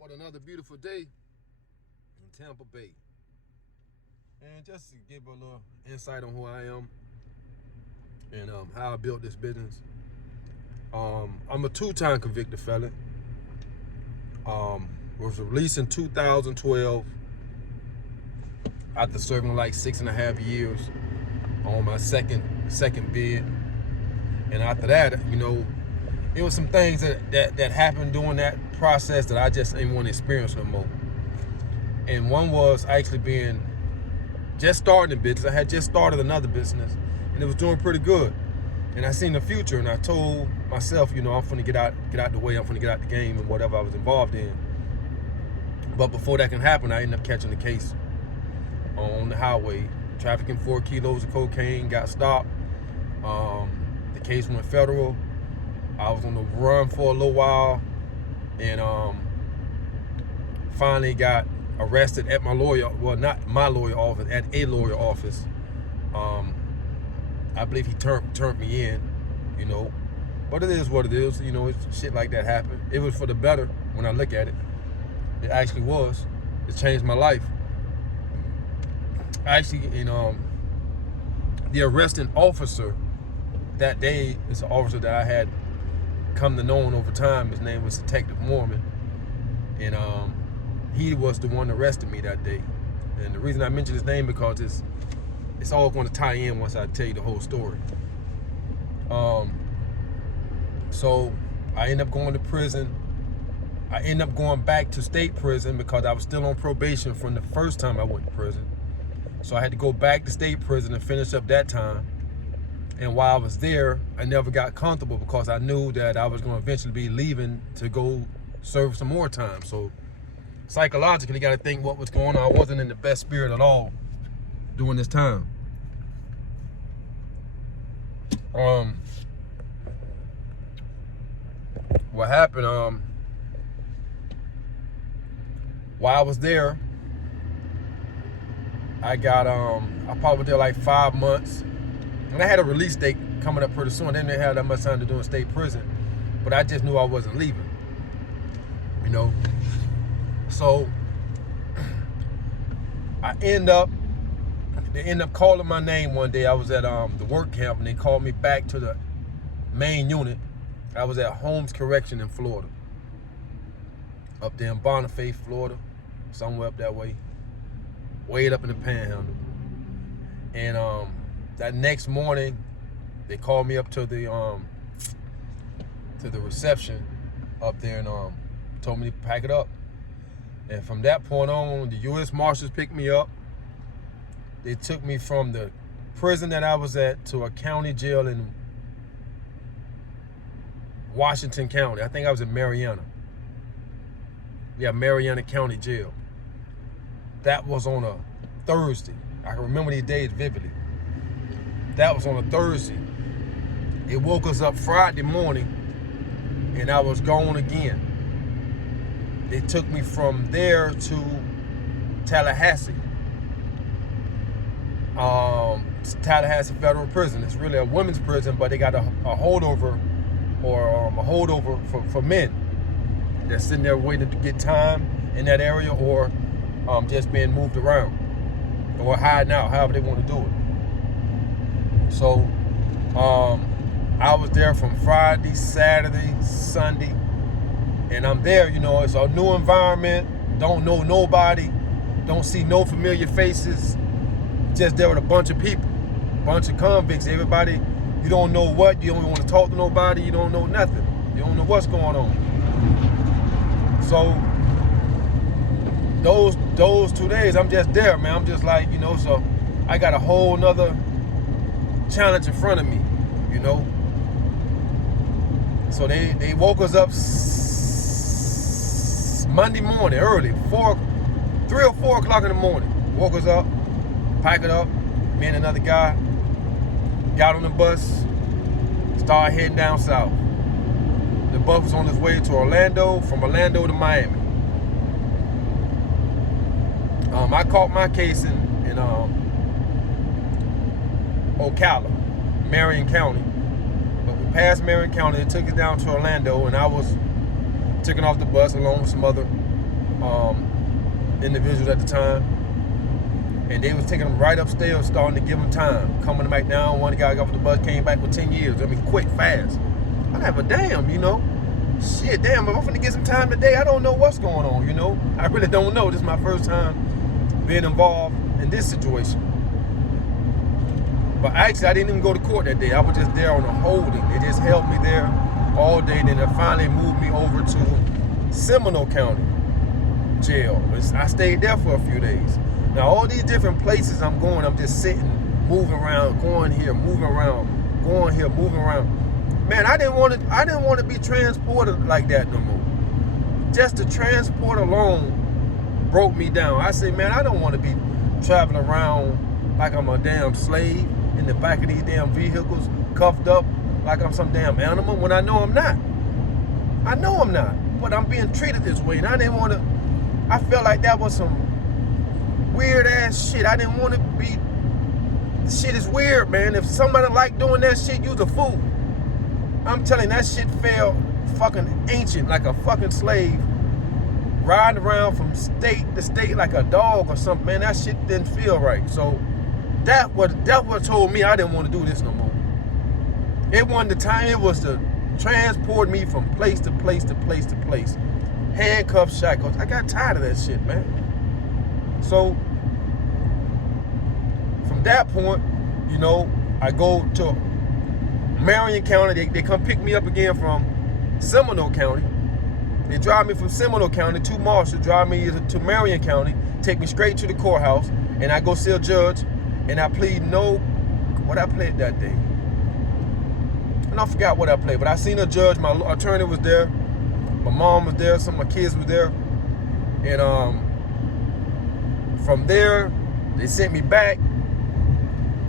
What another beautiful day in Tampa Bay. And just to give a little insight on who I am and how I built this business. I'm a two-time convicted felon. Was released in 2012 after serving like 6.5 years on my second bid. And after that, it was some things that happened during that process that I just didn't want to experience no more. And one was actually just starting a business. I had just started another business and it was doing pretty good. And I seen the future and I told myself, I'm finna get out the way, I'm finna get out the game and whatever I was involved in. But before that can happen, I ended up catching the case on the highway. Trafficking 4 kilos of cocaine, got stopped. The case went federal. I was on the run for a little while and finally got arrested at my lawyer, well, not my lawyer office, at a lawyer office. I believe he turned me in, but it is what it is. It's shit like that happen. It was for the better when I look at it. It actually was. It changed my life. Actually, the arresting officer that day is an officer that I had come to know over time. His name was Detective Mormon, and he was the one that arrested me that day. And the reason I mention his name because it's all going to tie in once I tell you the whole story. So I ended up going to prison. I ended up going back to state prison because I was still on probation from the first time I went to prison. So I had to go back to state prison and finish up that time. And while I was there, I never got comfortable because I knew that I was going to eventually be leaving to go serve some more time. So psychologically, you got to think what was going on. I wasn't in the best spirit at all during this time. What happened, while I was there, I probably was there like 5 months. And I had a release date coming up pretty soon. I didn't have that much time to do in state prison. But I just knew I wasn't leaving. So they end up calling my name one day. I was at the work camp and they called me back to the main unit. I was at Holmes Correction in Florida. Up there in Boniface, Florida. Somewhere up that way. Way up in the Panhandle. And that next morning, they called me up to the reception up there and told me to pack it up. And from that point on, the U.S. Marshals picked me up. They took me from the prison that I was at to a county jail in Washington County. I think I was in Mariana. Yeah, Mariana County Jail. That was on a Thursday. I can remember these days vividly. That was on a Thursday. It woke us up Friday morning and I was gone again. They took me from there to Tallahassee. Tallahassee Federal Prison. It's really a women's prison, but they got a holdover for men. They're sitting there waiting to get time in that area or just being moved around or hiding out, however they want to do it. So I was there from Friday, Saturday, Sunday, and I'm there, it's a new environment, don't know nobody, don't see no familiar faces, just there with a bunch of people, bunch of convicts, everybody, you don't know what, you don't want to talk to nobody, you don't know nothing, you don't know what's going on. So those 2 days, I'm just there, man. I'm just like, so I got a whole nother challenge in front of me, So they woke us up Monday morning early, 3 or 4 o'clock in the morning. Woke us up, packed it up, me and another guy, got on the bus, started heading down south. The bus was on its way to Orlando, from Orlando to Miami. I caught my case in Ocala, Marion County. But we passed Marion County, it took us down to Orlando, and I was taken off the bus along with some other individuals at the time, and they was taking them right upstairs, starting to give them time, coming back down. One guy got off the bus, came back with 10 years. I mean, quick, fast. I have a damn, shit, damn, if I'm finna get some time today, I don't know what's going on, I really don't know. This is my first time being involved in this situation. But actually, I didn't even go to court that day. I was just there on a holding. They just held me there all day. Then they finally moved me over to Seminole County Jail. I stayed there for a few days. Now, all these different places I'm going, I'm just sitting, moving around, going here, moving around, going here, moving around. Man, I didn't want to be transported like that no more. Just the transport alone broke me down. I said, man, I don't want to be traveling around like I'm a damn slave in the back of these damn vehicles, cuffed up like I'm some damn animal, when I know I'm not. I know I'm not, but I'm being treated this way, and I didn't want to. I felt like that was some weird ass shit. I didn't want to be. The shit is weird, man. If somebody like doing that shit, you's a fool. I'm telling you, that shit felt fucking ancient, like a fucking slave, riding around from state to state like a dog or something. Man, that shit didn't feel right. So that what told me I didn't want to do this no more. It wasn't the time. It was to transport me from place to place to place to place. Handcuffs, shackles. I got tired of that shit, man. So from that point, I go to Marion County. They come pick me up again from Seminole County. They drive me from Seminole County to Marshall, drive me to Marion County, take me straight to the courthouse, and I go see a judge, and I plead no. What I played that day, and I forgot what I played, but I seen a judge. My attorney was there, my mom was there, some of my kids were there, and from there they sent me back,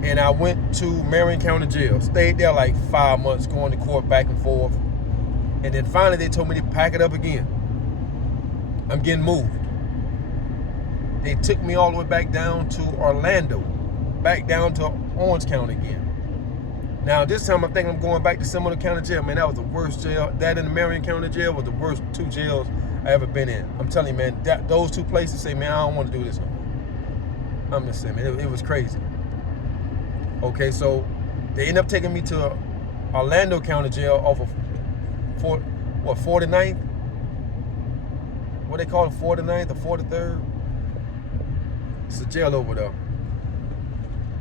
and I went to Marion County Jail. Stayed there like 5 months, going to court back and forth. And then finally they told me to pack it up again. I'm getting moved. They took me all the way back down to Orlando, back down to Orange County again. Now this time I think I'm going back to Seminole County Jail. Man, that was the worst jail. That and the Marion County Jail was the worst two jails I ever been in. I'm telling you, man, those two places say, man, I don't want to do this no more. I'm just saying, man, it was crazy. Okay, so they end up taking me to Orlando County Jail off of 49th? What they call it, 49th or 43rd? It's a jail over there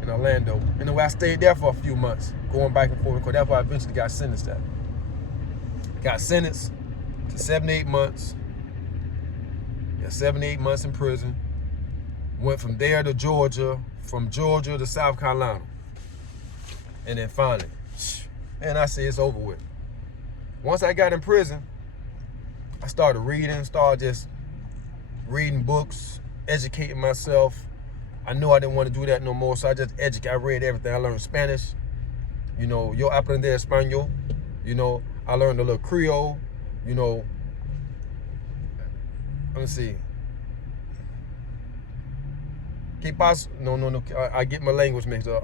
in Orlando. Anyway, I stayed there for a few months, going back and forth, because that's why I eventually got sentenced at. Got sentenced to 7 to 8 months. Yeah, 7 to 8 months in prison. Went from there to Georgia, from Georgia to South Carolina. And then finally, man, I say it's over with. Once I got in prison, I started just reading books, educating myself. I knew I didn't want to do that no more, so I just I read everything. I learned Spanish, yo aprendí español, I learned a little Creole, let me see. ¿Qué pasa? No, I get my language mixed up.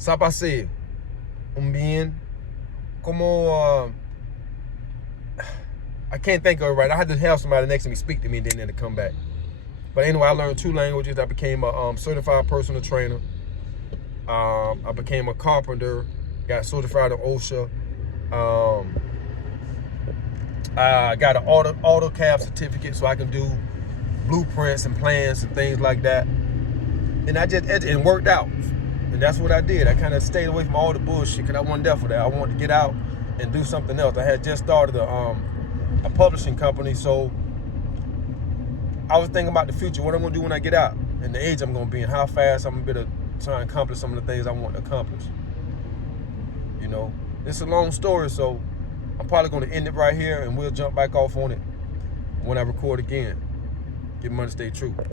¿Qué pasa? Un bien. Como, I can't think of it right. I had to have somebody next to me speak to me and then to come back. But anyway, I learned 2 languages. I became a certified personal trainer. I became a carpenter. Got certified in OSHA. I got an AutoCAD certificate so I can do blueprints and plans and things like that. And I just and worked out. And that's what I did. I kind of stayed away from all the bullshit because I wasn't there for that. I wanted to get out and do something else. I had just started a publishing company, so I was thinking about the future, what I'm going to do when I get out, and the age I'm going to be, and how fast I'm going to be able to try and accomplish some of the things I want to accomplish. It's a long story, so I'm probably going to end it right here, and we'll jump back off on it when I record again. Get money, stay true.